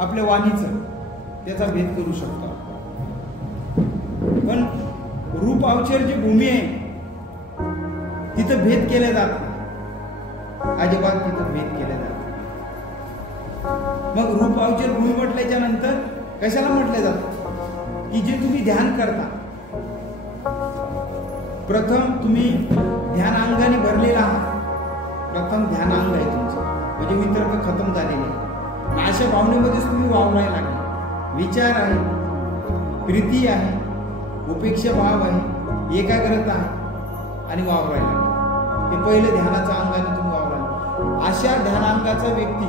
आपल्या वाणीचं त्याचा भेद करू शकतो. पण रूप अवचर जी भूमी आहे तिथं भेद केले जात नाही, अजिबात तिथं भेद केले जात. मग रूप अवचर भूमी म्हटल्याच्या नंतर कशाला म्हटलं जातं की जे तुम्ही ध्यान करता, प्रथम तुम्ही ध्यान अंगाने भरलेला आहात. प्रथम ध्यान अंग आहे तुमचं, म्हणजे वितर्क खतम झालेले. अशा भावनेमध्येच तुम्ही वावरायला लागले. विचार आहे, प्रीती आहे, उपेक्षा भाव आहे, एकाग्रता आहे आणि वावरायला लागले. हे पहिलं ध्यानाच्या अंगाने तुम्ही वावरायला. अशा ध्यानांगाचा व्यक्ती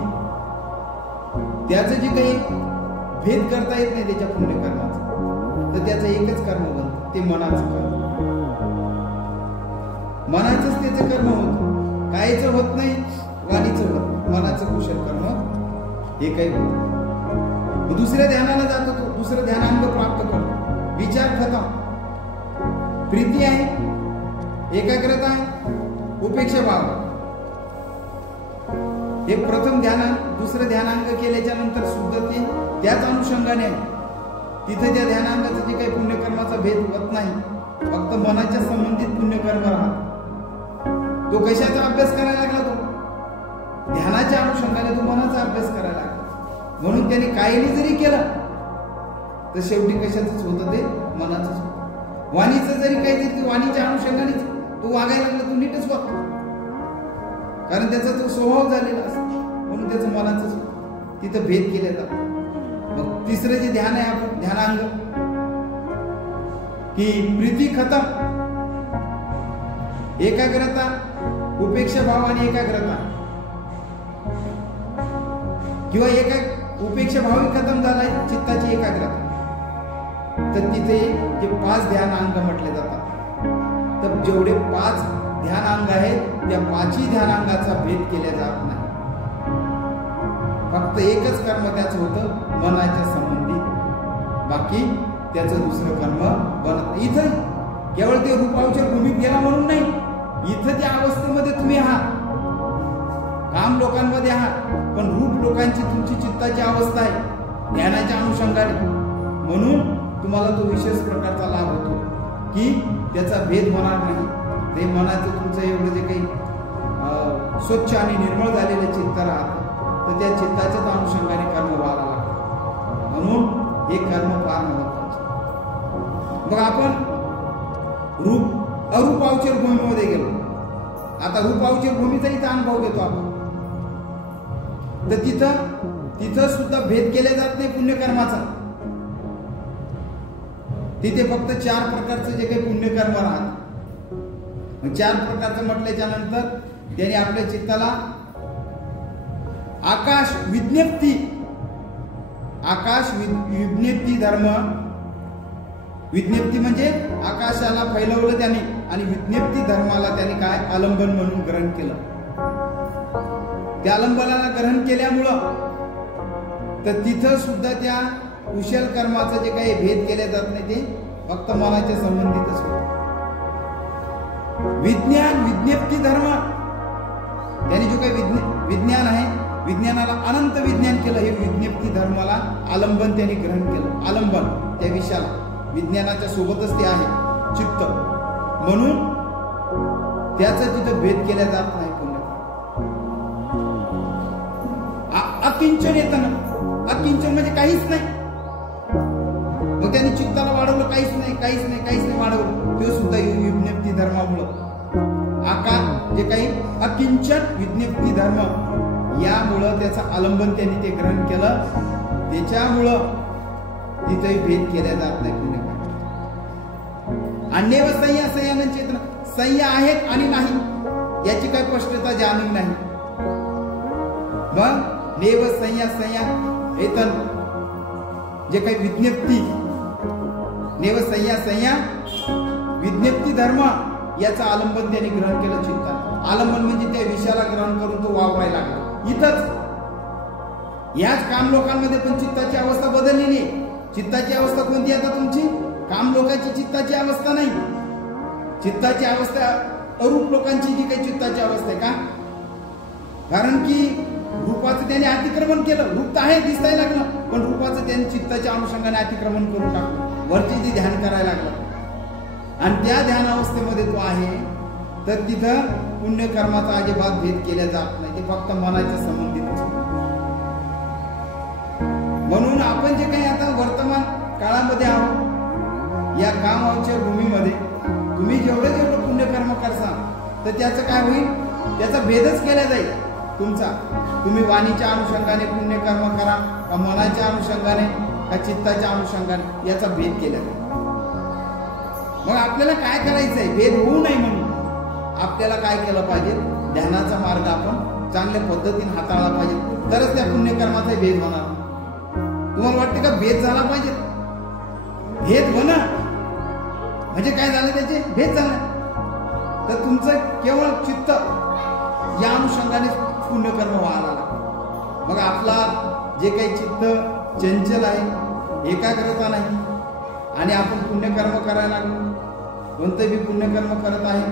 त्याचं जे काही भेद करता येत नाही त्याच्या पुण्यकर्माचं, तर त्याचं एकच कर्म बनतं, ते मनाचं कर्म. मनाचंच त्याचं कर्म होतं, कायचं होत नाही, वाणीचं होत. मनाचं कुशल कर्म हे काही होत. दुसऱ्या ध्यानाला जातो तो, दुसरं ध्यानांग प्राप्त करतो. विचार खतम, प्रीती आहे, एकाग्रता आहे, उपेक्षा भाव. हे प्रथम ध्यान, दुसरं ध्यानांग केल्याच्या नंतर सुद्धा ते त्याच अनुषंगाने आहे. तिथे त्या ध्यानांगाचं जे काही पुण्यकर्माचा भेद होत नाही, फक्त मनाच्या संबंधित पुण्यकर्म राहत. तो कशाचा अभ्यास करायला लागला? तो ध्यानाच्या अनुषंगाने तो मनाचा अभ्यास करायला लागला. म्हणून त्याने काहीही जरी केलं तर शेवटी कशाच होतं, ते मनाचंच होतं. वाणीचं जरी काहीतरी वाणीच्या अनुषंगाने तो वागायला लागला, तो नीटच वागतो, कारण त्याचा तो स्वभाव झालेला असतो. म्हणून त्याचं मनाचंच होतं. तिथं भेद केले जातात. मग तिसरं जे ध्यान आहे आपण ध्यानांग की प्रीती खतम, एकाग्रता, उपेक्षा भाव आणि एकाग्रता, किंवा उपेक्षा भावही खतम झालाय, चित्ताची एकाग्रता. तर तिथे जे 5 ध्यानांग म्हटले जातात, तर जेवढे 5 ध्यानांग आहेत त्या 5ही ध्यानांगाचा भेद केला जात नाही. फक्त एकच कर्म त्याचं होतं, मनाच्या संबंधित. बाकी त्याचं दुसरं कर्म बनत. इथं केवळ ते रूपावचर भूमीत गेला म्हणून नाही, इथं त्या अवस्थेमध्ये तुम्ही आहात, काम लोकांमध्ये आहात, पण रूप लोकांची तुमची चित्ताची अवस्था आहे ध्यानाच्या अनुषंगाने. म्हणून तुम्हाला तो विशेष प्रकारचा लाभ होतो की त्याचा भेद होणार नाही. ते मनाचं तुमचं एवढं जे काही स्वच्छ आणि निर्मळ झालेलं चित्त राहतं, तर त्या चित्ताच्याच अनुषंगाने कर्म व्हायला लागतं. म्हणून हे कर्म फार महत्वाचे. मग आपण अरूपावचर भूमीमध्ये गेलो. आता रूपावचर भूमीचा इथं अनुभव घेतो आपण. तर तिथं सुद्धा भेद केले जात नाही पुण्यकर्माचा. तिथे फक्त 4 प्रकारचं जे काही पुण्यकर्म राहत. 4 प्रकारचं म्हटल्याच्या नंतर त्याने आपल्या चित्ताला आकाश विज्ञप्ती धर्म. विज्ञप्ती म्हणजे आकाशाला फैलवलं त्याने, आणि विज्ञप्ती धर्माला त्याने काय आलंबन म्हणून ग्रहण केलं. त्या आलंबनाला ग्रहण केल्यामुळं तर तिथं सुद्धा त्या कुशल कर्माचं जे काही भेद केले जात नाही, ते फक्त मनाच्या संबंधितच होतं. विज्ञान विज्ञप्ती धर्म, त्याने जो काही विज्ञान आहे, विज्ञानाला अनंत विज्ञान केलं. हे विज्ञप्ती धर्माला आलंबन त्याने ग्रहण केलं. आलंबन त्या विषयाला, विज्ञानाच्या सोबतच ते आहे चित्त. म्हणून त्याचा तिथं भेद केला जात नाही. अकिंचन येतं ना, अकिंचन म्हणजे काहीच नाही. मग त्याने चित्ताला वाढवलं, काहीच नाही वाढवलं, ते सुद्धा विज्ञप्ती धर्मामुळं. आकार जे काही अकिंचन विज्ञप्ती धर्म, यामुळं त्याचं आलंबन त्यांनी ते ग्रहण केलं. त्याच्यामुळं तिथेही भेद केला जात नाही. अन्य व संय्या संय्यानं चेतना, संय्या आहेत आणि नाही याची काही स्पष्टता जाणीव नाही. मग नेव संय्या एतन जे काही विज्ञप्ती, नेव संय्या विज्ञप्ती धर्म याचं आलंबन त्यांनी ग्रहण केलं चित्ता. आलंबन म्हणजे त्या विषयाला ग्रहण करून तो वावरायला लागला. इथंच याच काम लोकांमध्ये पण चित्ताची अवस्था बदललेली आहे. चित्ताची अवस्था कोणती आता तुमची? काम लोकांची चित्ताची अवस्था नाही. चित्ताची अवस्था अरूप लोकांची जी काही चित्ताची अवस्था आहे का, कारण की रूपाचं त्याने अतिक्रमण केलं. रूप तर आहे, दिसायला लागलं, त्याने चित्ताच्या अनुषंगाने अतिक्रमण करून टाकलं, वरती जे ध्यान करायला लागलं आणि त्या ध्यान अवस्थेमध्ये तो आहे, तर तिथं पुण्यकर्माचा अजिबात भेद केला जात नाही, ते फक्त मनाच्या संबंधित. म्हणून आपण जे काही आता वर्तमान काळामध्ये आहोत, या कामाच्या भूमीमध्ये तुम्ही जेवढं पुण्यकर्म करसाल तर त्याचं काय होईल, त्याचा भेदच केला जाईल तुमचा. तुम्ही वाणीच्या अनुषंगाने पुण्यकर्म करा का मनाच्या अनुषंगाने का चित्ताच्या अनुषंगाने, याचा भेद केला जाईल. मग आपल्याला काय करायचंय, भेद होऊ नये म्हणून आपल्याला काय केलं पाहिजे, ध्यानाचा मार्ग आपण चांगल्या पद्धतीने हाताळला पाहिजे, तरच त्या पुण्यकर्माचा भेद होणार. तुम्हाला वाटते का भेद झाला पाहिजे? भेद होणं म्हणजे काय झालं, त्याचे भेद झाला तर तुमचं केवळ चित्त या अनुषंगाने पुण्यकर्म व्हायला लागतं. मग आपला जे काही चित्त चंचल आहे, एकाग्रता नाही, आणि आपण पुण्यकर्म करायला लागलो, कोणतंही पुण्यकर्म करत आहे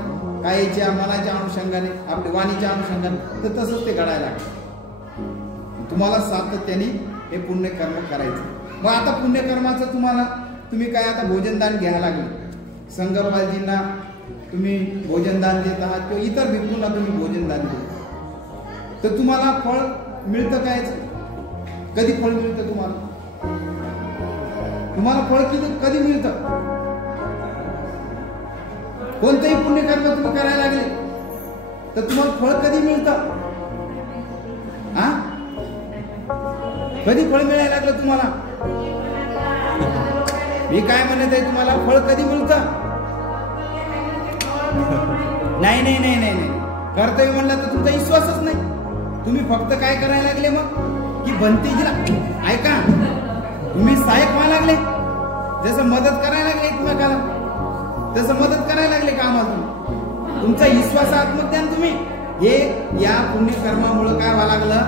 कायच्या मनाच्या अनुषंगाने, आपल्या वाणीच्या अनुषंगाने, तर तसंच ते घडायला लागतं. तुम्हाला सातत्याने हे पुण्यकर्म करायचं. मग आता पुण्यकर्माचं तुम्ही काय आता भोजनदान घ्यायला लागले, संघपालजींना तुम्ही भोजनदान देत आहात किंवा इतर भिक्खूंना तुम्ही भोजनदान देत, तर तुम्हाला फळ मिळतं काय? कधी फळ मिळतं तुम्हाला? फळ कधी मिळतं? कोणतंही पुण्यकर्म तुम्ही करायला लागले तर तुम्हाला फळ कधी मिळतं? हा, कधी फळ मिळायला लागलं तुम्हाला? मी काय म्हणत आहे, तुम्हाला फळ कधी मिळतं? नाही नाही नाही नाही नाही, कर्तव्य म्हणलं तर तुमचा विश्वासच नाही. तुम्ही फक्त काय करायला लागले मग की भंतेजीला ऐका, तुम्ही सहाय्यक व्हायला लागले, जसं मदत करायला लागले एकमेकाला, तसं मदत करायला लागले का आम्हाला? तुमचा विश्वासात्मक ज्ञान तुम्ही हे या पुण्यकर्मामुळे काय व्हायला लागलं,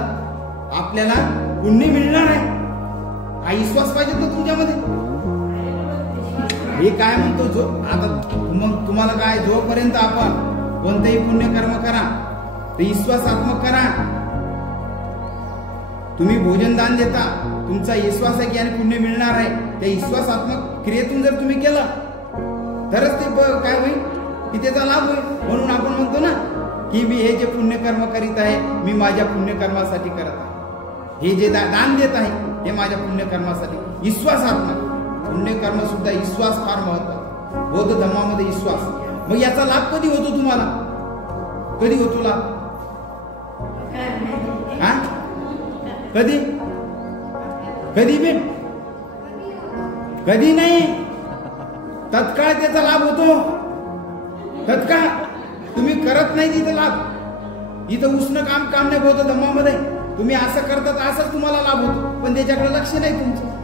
आपल्याला पुण्य मिळणार आहे हा विश्वास पाहिजे तो तुमच्यामध्ये. हे काय म्हणतो, जो आता मग तुम्हाला काय, जोपर्यंत आपण कोणतेही पुण्यकर्म करा ते विश्वासात्मक करा. तुम्ही भोजनदान देता, तुमचा विश्वास आहे की याने पुण्य मिळणार आहे, त्या विश्वासात्मक क्रियेतून जर तुम्ही केलं तरच ते काय होईल की त्याचा लाभ होईल. म्हणून आपण म्हणतो ना की मी हे जे पुण्यकर्म करीत आहे, मी माझ्या पुण्यकर्मासाठी करत आहे, हे जे दान देत आहे हे माझ्या पुण्यकर्मासाठी. विश्वासात्मक पुण्यकर्म सुद्धा विश्वास फार महत्वाचा, बौद्ध धर्मामध्ये विश्वास. मग याचा लाभ कधी होतो तुम्हाला? कधी होतो लाभ? हा, कधी? कधी बी कधी नाही, तत्काळ त्याचा लाभ होतो. तत्काळ तुम्ही करत नाही तिथे लाभ. इथं उष्ण काम नाही बौद्ध धर्मामध्ये. तुम्ही असं करतात असंच तुम्हाला लाभ होतो, पण त्याच्याकडे लक्ष नाही तुमचं.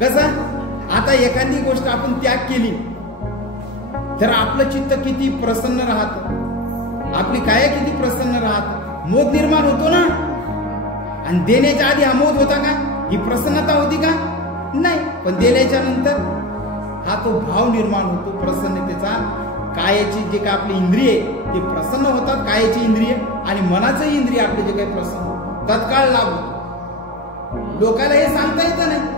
कसं, आता एखादी गोष्ट आपण त्याग केली तर आपलं चित्त किती प्रसन्न राहत, आपली काया किती प्रसन्न राहत, मोद निर्माण होतो ना. आणि देण्याच्या आधी हा मोद होता का? ही प्रसन्नता होती का? नाही. पण देण्याच्या नंतर हा तो भाव निर्माण होतो प्रसन्नतेचा. कायाची जे काय आपली इंद्रिय ते प्रसन्न होतात, कायाची इंद्रिय आणि मनाचं इंद्रिय आपले जे काही प्रसन्न, तत्काळ लाभ होतो. लोकांना हे सांगता येतं नाही,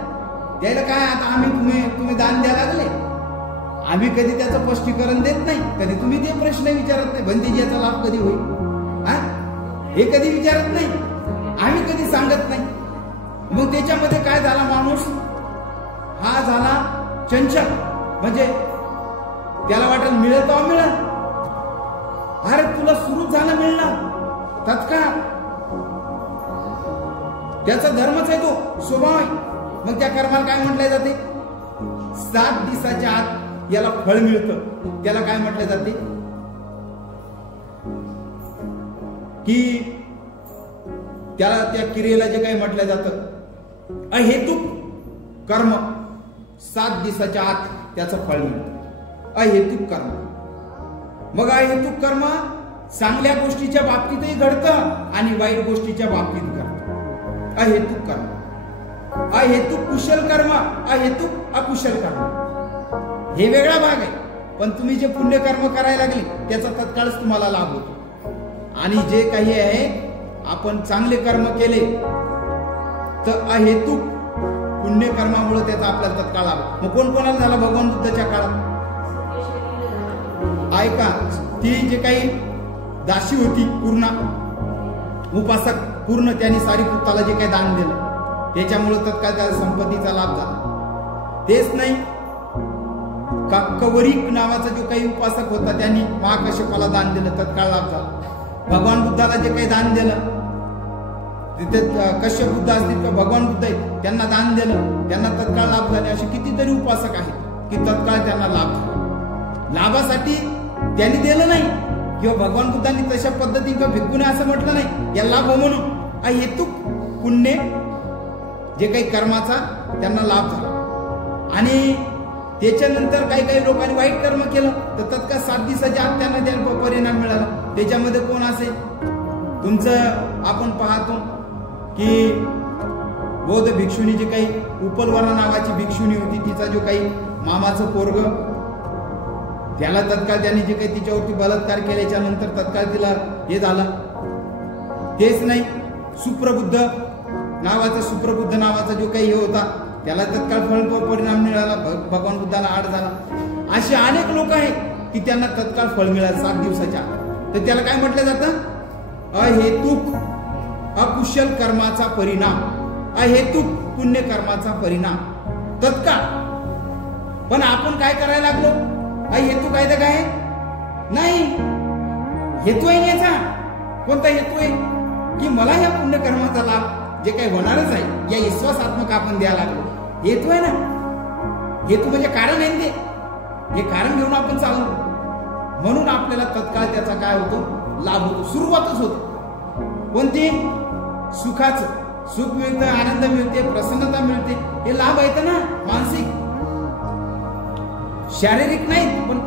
त्याला काय आता आम्ही तुम्ही दान द्यायला लागले, आम्ही कधी त्याचं स्पष्टीकरण देत नाही, कधी तुम्ही ते प्रश्न विचारत नाही, भंतेजी याचा लाभ कधी होईल हे कधी विचारत नाही, आम्ही कधी सांगत नाही. मग त्याच्यामध्ये काय झाला, माणूस हा झाला चंचल, म्हणजे त्याला वाटेल मिळेल तेव्हा मिळेल. अरे तुला सुरू झालं मिळणार तत्काळ, त्याचा धर्मच आहे, तो स्वभाव आहे. मग त्या कर्माला काय म्हटले जाते? 7 दिवसाच्या आत याला फळ मिळतं. त्याला काय म्हटले जाते की त्याला त्या क्रियेला जे काही म्हटलं जातं अहेतुक कर्म, 7 दिवसाच्या आत त्याचं फळ मिळतं. अहेतुक कर्म. मग अहेतुक कर्म चांगल्या गोष्टीच्या बाबतीतही घडतं आणि वाईट गोष्टीच्या बाबतीत घडतं. अहेतुक कर्म, अहेतुक कुशल कर्म, अहेतुक अकुशल कर्म, हे वेगळा भाग आहे. पण तुम्ही जे पुण्यकर्म करायला लागले त्याचा तत्काळच तुम्हाला लाभ होतो. आणि जे काही आहे आपण चांगले कर्म केले तर अहेतुक पुण्यकर्मामुळे त्याचा आपल्याला तत्काळ लाभ. मग कोण कोणाला झाला भगवान बुद्धाच्या काळात? ऐका, ती जे काही दासी होती पूर्ण उपासक, पूर्ण त्यांनी सारीपुत्ताला जे काही दान दिलं त्याच्यामुळे तत्काळ त्याला संपत्तीचा लाभ झाला. तेच नाही, कवरिक नावाचा जो काही उपासक होता त्यांनी महाकश्यपाला दान दिलं, तत्काळ लाभ झाला. भगवान बुद्धाला जे काही दान दिलं, तिथे कश्यप बुद्ध असतील किंवा भगवान बुद्ध आहेत त्यांना दान दिलं, त्यांना तत्काळ लाभ झाले. असे कितीतरी उपासक आहेत की तत्काळ त्यांना लाभ झाला. लाभासाठी त्यांनी दिलं नाही किंवा भगवान बुद्धांनी तशा पद्धतीने किंवा भिक्खूने असं म्हटलं नाही या लाभ म्हणून, हेतू पुण्य जे काही कर्माचा त्यांना लाभ झाला. आणि त्याच्यानंतर काही काही लोकांनी वाईट कर्म केलं तर तत्काळ 7 दिवसाच्या आत त्यांना परिणाम मिळाला. त्याच्यामध्ये कोण असेल? तुमचं आपण पाहतो की बौद्ध भिक्षुनी जे काही उपलवरा नावाची भिक्षुनी होती, तिचा जो काही मामाचं पोरग, त्याला तत्काळ त्यांनी जे काही तिच्यावरती बलात्कार केल्याच्या नंतर तत्काळ तिला हे झालं. तेच नाही, सुप्रबुद्ध नावाचा जो काही हे होता त्याला तत्काळ फळ परिणाम मिळाला, भगवान बुद्धाला आड झाला. असे अनेक लोक आहेत की त्यांना तत्काळ फळ मिळालं 7 दिवसाच्या. तर त्याला काय म्हटलं जातं? अहेतुक अकुशल कर्माचा परिणाम, अहेतुक पुण्य कर्माचा परिणाम तत्काळ. पण आपण काय करायला लागलो? हेतू काय तर काय नाही, हेतू आहे याचा. कोणता हेतू आहे? की मला ह्या पुण्यकर्माचा लाभ जे काही होणारच आहे या विश्वासात्मक आपण द्यायला लागलो. हेतू आहे ना, हेतू म्हणजे कारण आहे ते, हे कारण घेऊन आपण चाललो म्हणून आपल्याला तत्काळ त्याचा काय होतो? लाभ होतो, सुरुवातच होतो. कोणती? सुखाचं, सुख मिळतं, आनंद मिळते, प्रसन्नता मिळते, हे लाभ आहेत ना मानसिक, शारीरिक नाही, पण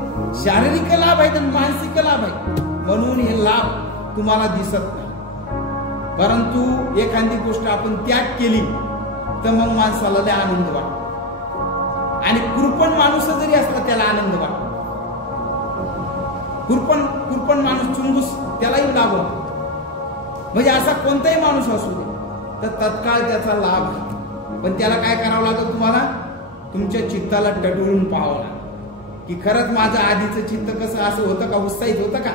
शारीरिक लाभ आहेत आणि मानसिक लाभ आहेत. म्हणून हे लाभ तुम्हाला दिसत नाही. परंतु एखादी गोष्ट आपण त्याग केली तर मग माणसाला लय आनंद वाटतो. आणि कृपण माणूस जरी असला त्याला आनंद वाटतो. कृपण माणूस चुंबूस त्यालाही लाभ होतो. म्हणजे असा कोणताही माणूस असू दे तर तत्काळ त्याचा लाभ आहे. पण त्याला काय करावं लागतं? तुम्हाला तुमच्या चित्ताला टटळून पाहावं लागतं की खरंच माझं आधीचं चित्त कसं असं होतं का? उत्साहित होतं का?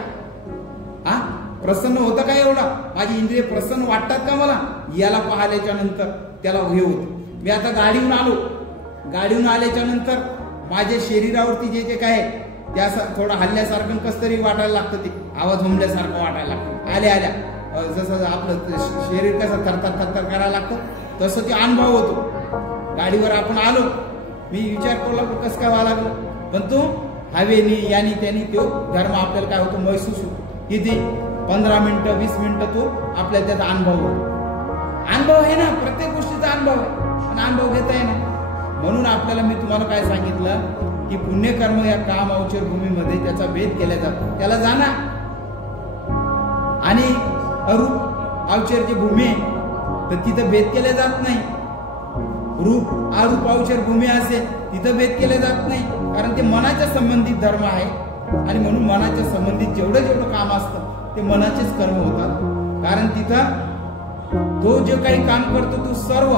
प्रसन्न होतं का? एवढं माझी इंद्रिय प्रसन्न वाटतात का मला? याला पाहिल्याच्या नंतर त्याला हे होतं. मी आता गाडीहून आल्याच्या नंतर माझ्या शरीरावरती जे काय त्या थोडं हल्ल्यासारखं कसं तरी वाटायला लागतं, ते आवाज होमल्यासारखं वाटायला लागतं. आल्या जसं आपलं शरीर कसं थरथर करायला लागतं तसं ते अनुभव होतो. गाडीवर आपण आलो, मी विचार करू कसं काय व्हायला लागलं, पण तो हवेनी यानी त्यानी तो धर्म आपल्याला काय होतो? महसूस होतो. किती 15 मिनिटं 20 मिनिटं तो आपल्याला त्याचा अनुभव होतो. अनुभव आहे ना, प्रत्येक गोष्टीचा अनुभव आहे, पण अनुभव घेता आहे ना. म्हणून आपल्याला मी तुम्हाला काय सांगितलं की पुण्यकर्म या काम अवचर भूमीमध्ये त्याचा भेद केला जातो. त्याला जाणा. आणि अरूप अवचर जी भूमी आहे तर तिथं भेद केले जात नाही. रूप अरूप अवचर भूमी असेल तिथं भेद केले जात नाही, कारण ते मनाच्या संबंधित धर्म आहे. आणि म्हणून मनाच्या संबंधित जेवढं काम असतं ते मनाचेच कर्म होतात. कारण तिथं तो जे काही काम करतो तो सर्व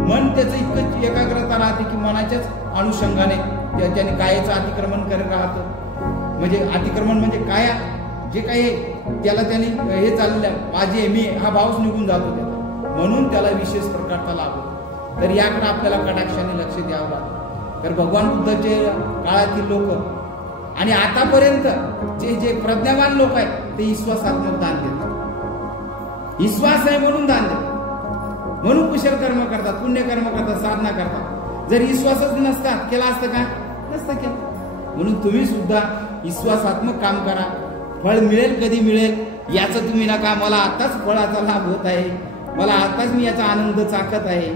मन त्याचं इतकं एकाग्रता राहते की मनाच्याच अनुषंगाने त्याने कायाचं अतिक्रमण करत राहतो. म्हणजे अतिक्रमण म्हणजे काया जे काही त्याला त्याने हे चाललेलं माझे मी हा भावच निघून जातो त्याला, म्हणून त्याला विशेष प्रकारचा लाभ होतो. तर याकडे आपल्याला कटाक्षाने लक्ष द्यावं लागतं. तर भगवान बुद्धाचे काळातील लोक आणि आतापर्यंत जे प्रज्ञावान लोक आहेत ते विश्वासात्मक दान देतात. विश्वास आहे म्हणून दान देतात, म्हणून कुशल कर्म करतात, पुण्यकर्म करतात, साधना करतात. जर विश्वासच नसतात केला असतं का? नसतं केलं. म्हणून तुम्ही सुद्धा विश्वासात्मक काम करा. फळ मिळेल कधी मिळेल याचं तुम्ही नका, मला आताच फळाचा लाभ होत आहे, मला आताच मी याचा आनंद चाकत आहे.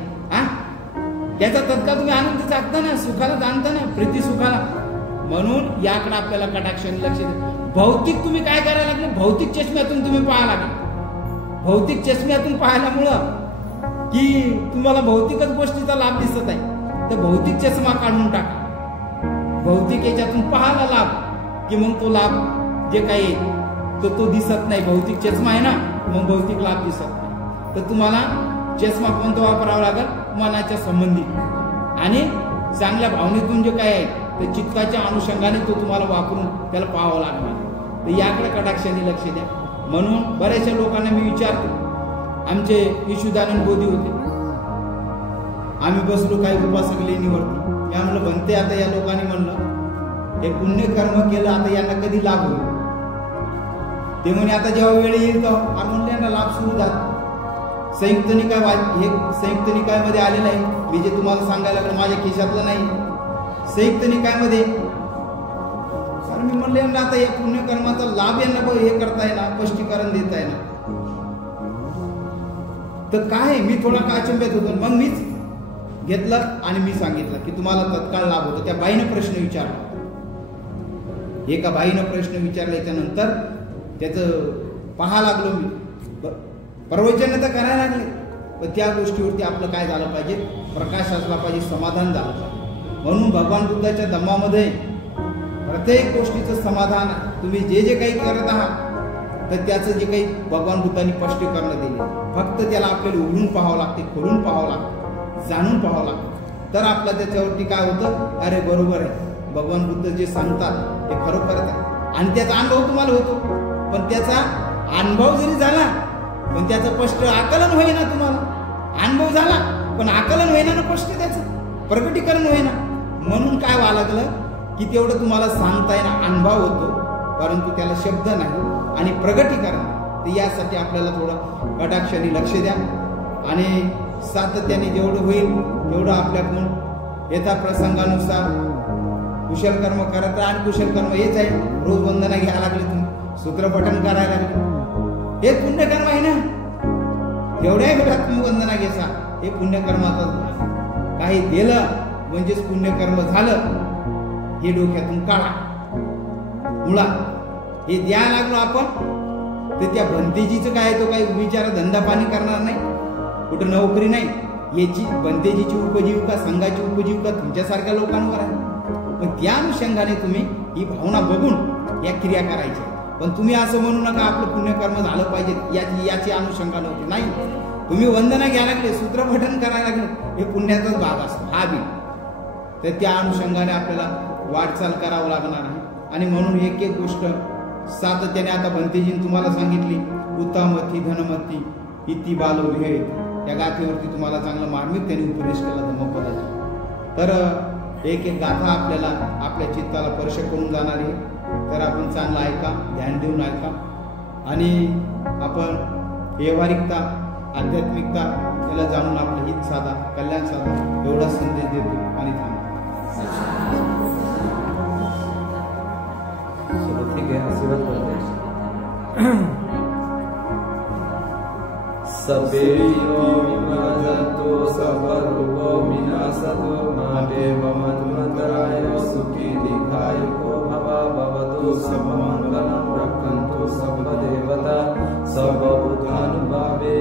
त्याचा तत्काळ तुम्ही आनंद चाकता ना, सुखाला जाणता ना, प्रीती सुखाला. म्हणून याकडे आपल्याला कटाक्षाने लक्ष द्या. भौतिक तुम्ही काय करायला लागले? भौतिक चष्म्यातून तुम्ही पाहायला लागले. भौतिक चष्म्यातून पाहिल्यामुळं की तुम्हाला भौतिकच गोष्टीचा लाभ दिसत आहे, तर भौतिक चष्मा काढून टाका. भौतिक याच्यातून पाहायला लाभ की मग तो लाभ जे काही तो दिसत नाही. भौतिक चष्मा आहे ना, मग भौतिक लाभ दिसत नाही. तर तुम्हाला चष्मा कोणता वापरावा लागेल? मनाच्या संबंधी आणि चांगल्या भावनेतून जे काय आहे ते चित्ताच्या अनुषंगाने तो तुम्हाला वापरून त्याला पाहावं लागणार. तर याकडे कटाक्षाने लक्ष द्या. म्हणून बऱ्याचशा लोकांना मी विचारतो, आमचे ईशुदानंद बोधी होते, आम्ही बसलो काही उपासक लेणीवरती, या म्हणलं बनते आता या लोकांनी म्हणलं हे पुण्यकर्म केलं आता यांना कधी लाभ होईल? ते म्हणे आता जेव्हा वेळ येईल तेव्हा म्हणलं यांना लाभ सुरू झाला. संयुक्त निकाय हे संयुक्त निकायमध्ये आलेलं आहे, मी जे तुम्हाला सांगायला लागलं माझ्या खिशातलं नाही. संयुक्त निकायमध्ये कारण मी म्हणले यांना आता या पुण्यकर्माचा लाभ यांना हे करताय ना, स्पष्टीकरण देत आहे ना. तर काय मी थोडा काचंब्यात होतो, मग मीच घेतलं आणि मी सांगितलं की तुम्हाला तत्काळ लाभ होतो. त्या बाईनं प्रश्न विचारला, एका बाईनं प्रश्न विचारल्याच्या नंतर त्याचं पाहा लागलो मी. प्रवचन तर करायला लागले, पण त्या गोष्टीवरती आपलं काय झालं पाहिजे? प्रकाश असला पाहिजे, समाधान झालं पाहिजे. म्हणून भगवान बुद्धाच्या धम्मामध्ये प्रत्येक गोष्टीचं समाधान, तुम्ही जे जे काही करत आहात तर त्याचं जे काही भगवान बुद्धांनी स्पष्टीकरण दिले, फक्त त्याला आपल्याला उघडून पाहावं लागते, खोलून पाहावं लागतं, जाणून पाहावं लागतं. तर आपल्या त्याच्यावरती काय होतं? अरे बरोबर आहे, भगवान बुद्ध जे सांगतात ते खरोखरच आहे. आणि त्याचा अनुभव तुम्हाला होतो, पण त्याचा अनुभव जरी झाला पण त्याचं स्पष्ट आकलन होईना. तुम्हाला अनुभव झाला पण आकलन होईना ना, स्पष्ट त्याचं प्रकटीकरण होईना. म्हणून काय व्हावं लागलं की तेवढं तुम्हाला सांगता येईना, अनुभव होतो परंतु त्याला शब्द नाही आणि प्रगटीकरण. तर यासाठी आपल्याला थोडं कटाक्षाने लक्ष द्या आणि सातत्याने जेवढं होईल तेवढं आपल्याकडून यथा प्रसंगानुसार कुशल कर्म करत राहा. आणि कुशल कर्म हेच आहे, रोज वंदना घ्यायला लागले, तुम्ही सूत्रपठण करायला लागले, हे पुण्यकर्म आहे ना. एवढ्या वेळात तुम्ही वंदना घ्यायचा, हे पुण्यकर्माचं काही दिलं म्हणजेच पुण्यकर्म झालं, हे डोक्यातून काढा. मुळात हे द्यायला लागलो आपण तर त्या भंतेजीचं काय, तो काही विचार धंदा पाणी करणार नाही, कुठं नोकरी नाही. याची भंतेजीची उपजीविका, संघाची उपजीविका तुमच्यासारख्या लोकांवर आहे. पण त्या अनुषंगाने तुम्ही ही भावना बघून या क्रिया करायच्या. पण तुम्ही असं म्हणू नका आपलं पुण्यकर्म झालं पाहिजे याची अनुषंगा नव्हती. नाही, तुम्ही वंदना घ्यायला लागले, सूत्रपठण करायला लागले, हे पुण्याचाच भाग असतो हा बी. तर त्या अनुषंगाने आपल्याला वाटचाल करावं लागणार आहे. आणि म्हणून एक एक गोष्ट सातत्याने, आता भंतेजीने तुम्हाला सांगितली उत्तमती धनमती इति बालो भेद, या गाथेवरती तुम्हाला चांगलं मार्मिक त्यांनी उपदेश केला धम्मपदाचा. तर एक एक गाथा आपल्याला आपल्या चित्ताला स्पर्श करून जाणार आहे. तर आपण चांगलं ऐका, ध्यान देऊन ऐका आणि आपण व्यवहारिकता, आध्यात्मिकता याला जाणून आपलं हित साधा, कल्याण साधा, एवढा संदेश देतो आणि थांबतो. ठीक आहे, आशीर्वाद करते. सपेयो विनाजतो सर्वरूपो विनाशतो मादेव मन्वन्तरायो सुखी दीर्घायुको भवा भवतु सर्वमङ्गलं रक्षन्तु सर्वदेवता सर्वभूतानुभावे